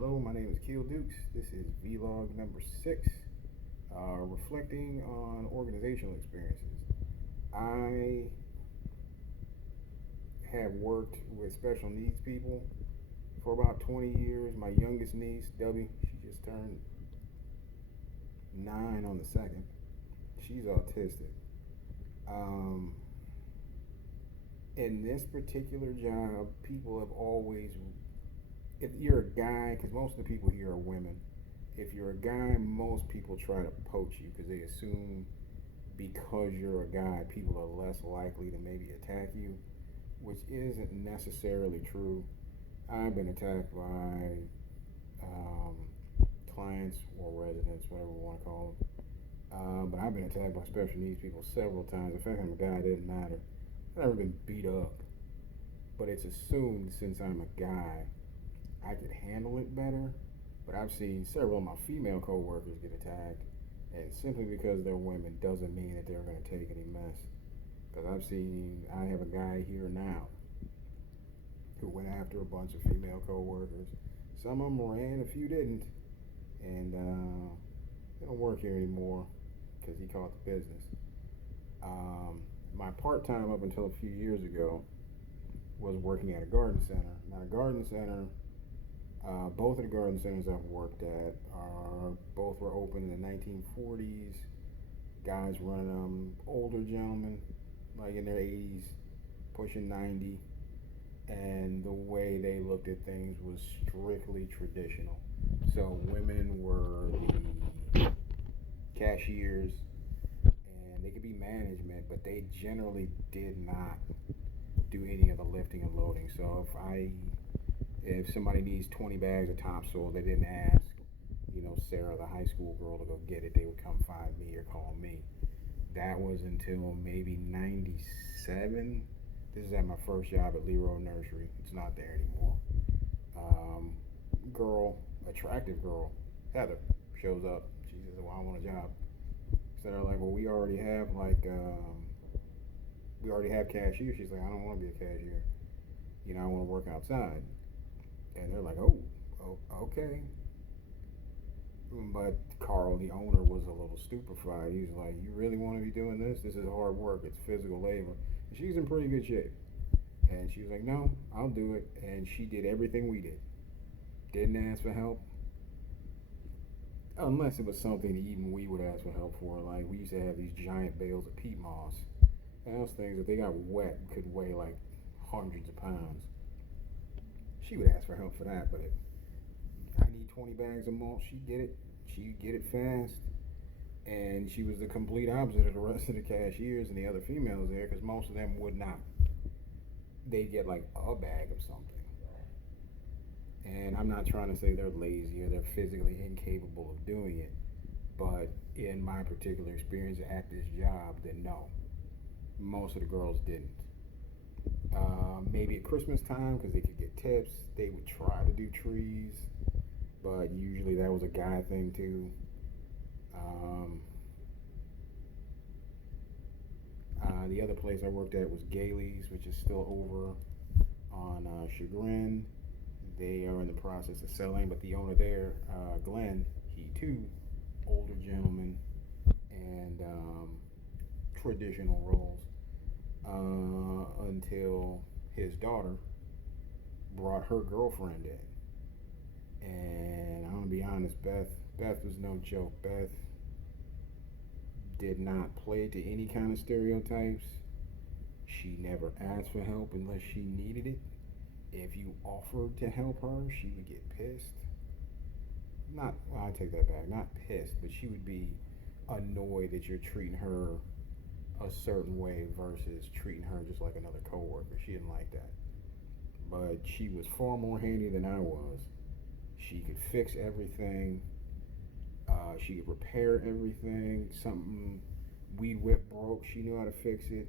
Hello, my name is Keel Dukes. This is vlog number 6, reflecting on organizational experiences. I have worked with special needs people for about 20 years. My youngest niece, Debbie, she just turned 9 on the 2nd. She's autistic. Um, in this particular job, people have always, if you're a guy, because most of the people here are women, if you're a guy, most people try to poach you because they assume because you're a guy, people are less likely to maybe attack you, which isn't necessarily true. I've been attacked by um, clients or residents, whatever we want to call them. But I've been attacked by special needs people several times. In fact, I'm a guy, it didn't matter. I've never been beat up, but it's assumed since I'm a guy, I could handle it better. But I've seen several of my female coworkers get attacked, and simply because they're women doesn't mean that they're going to take any mess. Because I have a guy here now who went after a bunch of female coworkers. Some of them ran, a few didn't, and they don't work here anymore because he caught the business. My part time up until a few years ago was working at a garden center. Now, a garden center, both of the garden centers I've worked at are both were open in the 1940s. Guys running them, older gentlemen, like in their 80s, pushing 90, and the way they looked at things was strictly traditional. So women were the cashiers, and they could be management, but they generally did not do any of the lifting and loading. So if somebody needs 20 bags of topsoil, they didn't ask, Sarah, the high school girl, to go get it. They would come find me or call me. That was until maybe 97. This is at my first job at Leroy Nursery. It's not there anymore. Um, Attractive girl, Heather, shows up. She says, well, I want a job. So they're like, well, we already have cashier. She's like, I don't want to be a cashier. I want to work outside. And they're like, oh, okay. But Carl, the owner, was a little stupefied. He's like, you really want to be doing this? This is hard work. It's physical labor. And she's in pretty good shape. And she was like, no, I'll do it. And she did everything we did. Didn't ask for help. Unless it was something that even we would ask for help for. Like, we used to have these giant bales of peat moss. And those things, if they got wet, could weigh like hundreds of pounds. She would ask for help for that, but if I need 20 bags of mulch, she did it. She'd get it fast. And she was the complete opposite of the rest of the cashiers and the other females there, because most of them would not. They'd get like a bag of something. And I'm not trying to say they're lazy or they're physically incapable of doing it, but in my particular experience at this job, then no, most of the girls didn't. Maybe at Christmas time, because they could get tips, they would try to do trees, but usually that was a guy thing too. Um, the other place I worked at was Gailey's, which is still over on Chagrin. They are in the process of selling, but the owner there, Glenn, he too, older gentleman, and traditional roles, until his daughter brought her girlfriend in. And I'm gonna be honest, Beth was no joke. Beth did not play to any kind of stereotypes. She never asked for help unless she needed it. If you offered to help her, she would get pissed. Not, well, I take that back. Not pissed, but she would be annoyed that you're treating her a certain way versus treating her just like another coworker. She didn't like that. But she was far more handy than I was. She could fix everything. She could repair everything. Something weed whip broke, she knew how to fix it.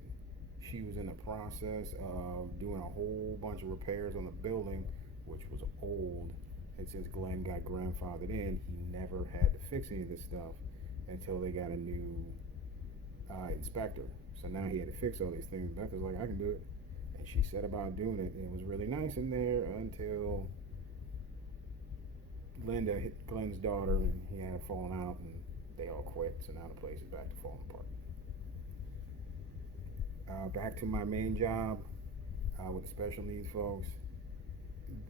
She was in the process of doing a whole bunch of repairs on the building, which was old. And since Glenn got grandfathered in, he never had to fix any of this stuff until they got a new inspector. So now he had to fix all these things. Beth was like, I can do it. And she set about doing it. And it was really nice in there until Linda, Glenn's daughter, and he had a falling out, and they all quit. So now the place is back to falling apart. Back to my main job with the special needs folks.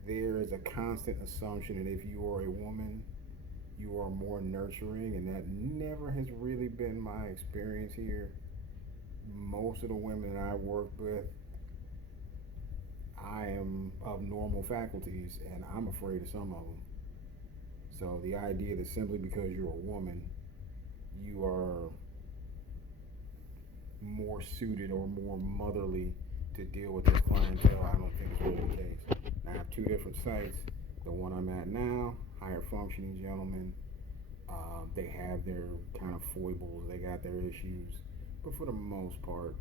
There is a constant assumption that if you are a woman, you are more nurturing, and that never has really been my experience here. Most of the women that I work with, I am of normal faculties, and I'm afraid of some of them. So the idea that simply because you're a woman, you are more suited or more motherly to deal with this clientele, I don't think is really the case. Now, I have two different sites. The one I'm at now, higher functioning gentlemen, they have their kind of foibles, they got their issues, but for the most part,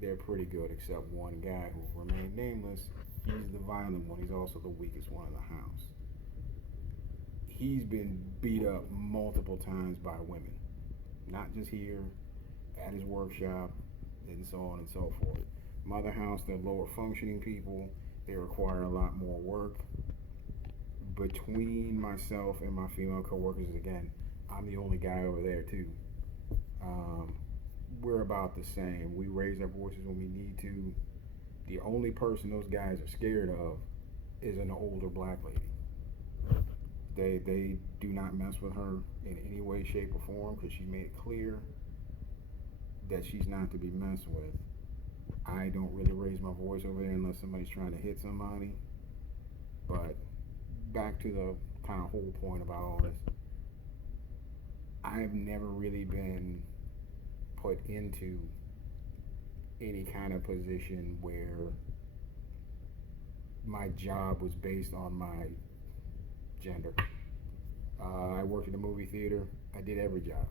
they're pretty good, except one guy who will remain nameless. He's the violent one, he's also the weakest one in the house. He's been beat up multiple times by women, not just here, at his workshop, and so on and so forth. My other house, they're lower functioning people, they require a lot more work. Between myself and my female coworkers, again, I'm the only guy over there too. We're about the same. We raise our voices when we need to. The only person those guys are scared of is an older black lady. They do not mess with her in any way, shape, or form because she made it clear that she's not to be messed with. I don't really raise my voice over there unless somebody's trying to hit somebody. But back to the kind of whole point about all this. I've never really been put into any kind of position where my job was based on my gender. I worked in a movie theater. I did every job.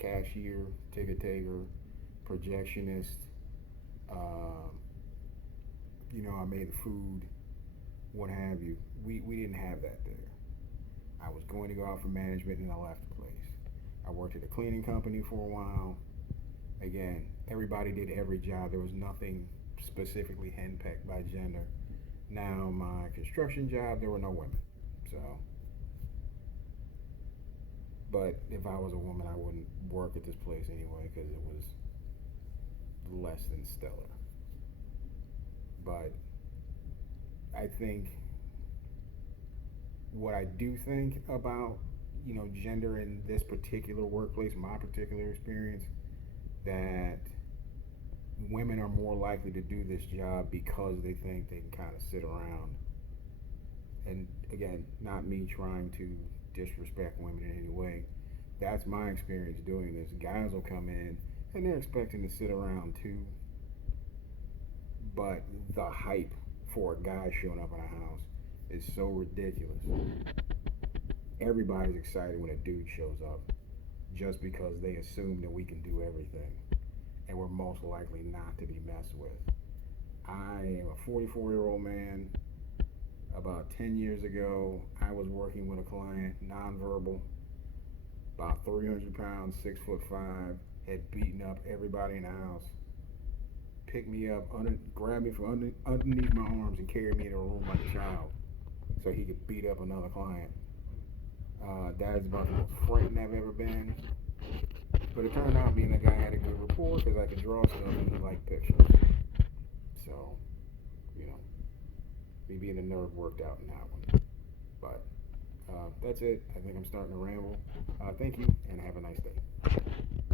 Cashier, ticket taker, projectionist. I made the food, what have you. We didn't have that there. I was going to go out for management and I left the place. I worked at a cleaning company for a while. Again, everybody did every job. There was nothing specifically henpecked by gender. Now, my construction job, there were no women. So, but if I was a woman, I wouldn't work at this place anyway because it was less than stellar. But I think what I do think about, gender in this particular workplace, my particular experience, that women are more likely to do this job because they think they can kind of sit around. And again, not me trying to disrespect women in any way. That's my experience doing this. Guys will come in and they're expecting to sit around too. But the hype for a guy showing up in a house is so ridiculous. Everybody's excited when a dude shows up just because they assume that we can do everything and we're most likely not to be messed with. I am a 44-year-old man. About 10 years ago, I was working with a client, nonverbal, about 300 pounds, 6'5", had beaten up everybody in the house, picked me up, grabbed me from underneath my arms and carried me in a room like a child so he could beat up another client. That is about the most frightened I've ever been. But it turned out me and the guy had a good rapport because I could draw stuff and he liked pictures. So, me being a nerd worked out in that one. But that's it. I think I'm starting to ramble. Thank you and have a nice day.